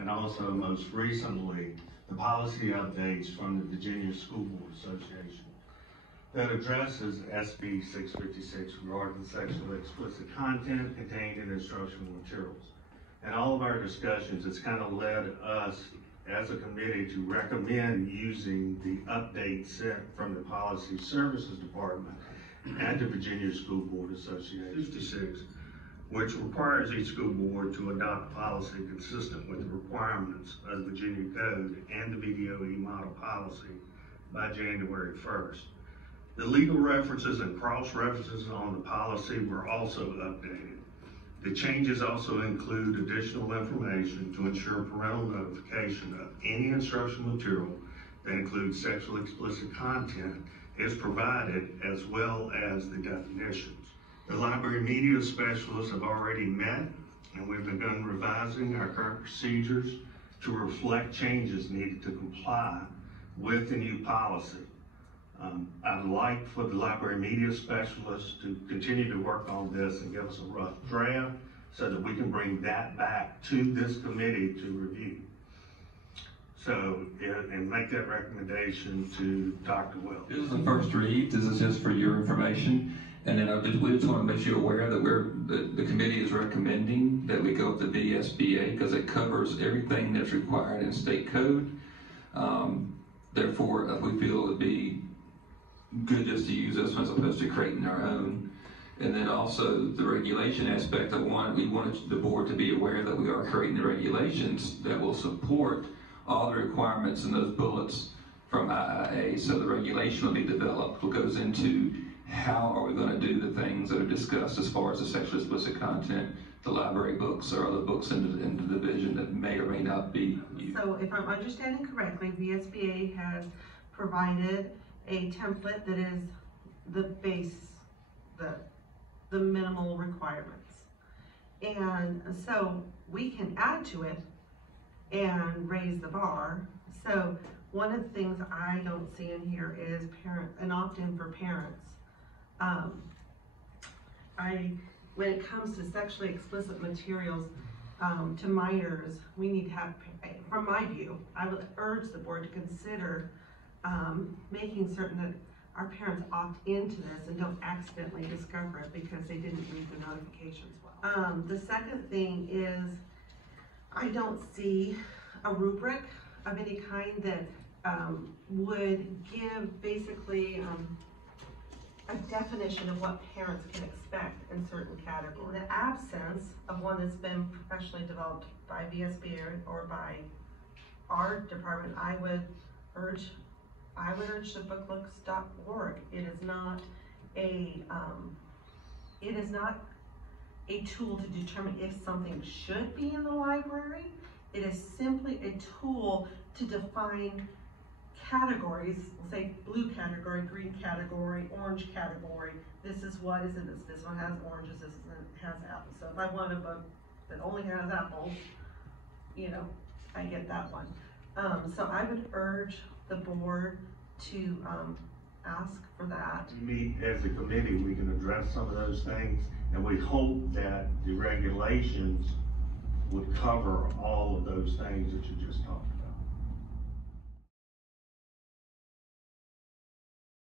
and also most recently, the policy updates from the Virginia School Board Association that addresses SB 656 regarding sexually explicit content contained in instructional materials. In all of our discussions, it's kind of led us as a committee to recommend using the update sent from the Policy Services Department and the Virginia School Board Association 56, which requires each school board to adopt policy consistent with the requirements of the Virginia Code and the VDOE model policy by January 1st. The legal references and cross-references on the policy were also updated. The changes also include additional information to ensure parental notification of any instructional material that includes sexually explicit content is provided, as well as the definitions. The library media specialists have already met, and we've begun revising our current procedures to reflect changes needed to comply with the new policy. I'd like for the library media specialists to continue to work on this and give us a rough draft so that we can bring that back to this committee to review. So, and make that recommendation to Dr. Wells. This is the first read. This is just for your information. And then we just want to make you aware that the committee is recommending that we go with the VSBA because it covers everything that's required in state code. Therefore, we feel it would be good just to use this one as opposed to creating our own. And then also the regulation aspect, we wanted the board to be aware that we are creating the regulations that will support all the requirements in those bullets from IIA. So the regulation will be developed, what goes into how are we going to do the things that are discussed as far as the sexually explicit content, the library books, or other books in the division that may or may not be used. So if I'm understanding correctly, VSBA has provided a template that is the base, the minimal requirements. And so we can add to it and raise the bar. So one of the things I don't see in here is an opt-in for parents. When it comes to sexually explicit materials to minors, we need to have, from my view, I would urge the board to consider making certain that our parents opt into this and don't accidentally discover it because they didn't read the notifications well. The second thing is, I don't see a rubric of any kind that would give basically a definition of what parents can expect in certain categories. In the absence of one that's been professionally developed by VSB or by our department, I would urge the booklooks.org. It is not a tool to determine if something should be in the library. It is simply a tool to define categories, say blue category, green category, orange category. This is what is in this. This one has oranges, this one has apples. So if I want a book that only has apples, I get that one. So I would urge the board to ask for that. We, as a committee, we can address some of those things, and we hope that the regulations would cover all of those things that you just talked about.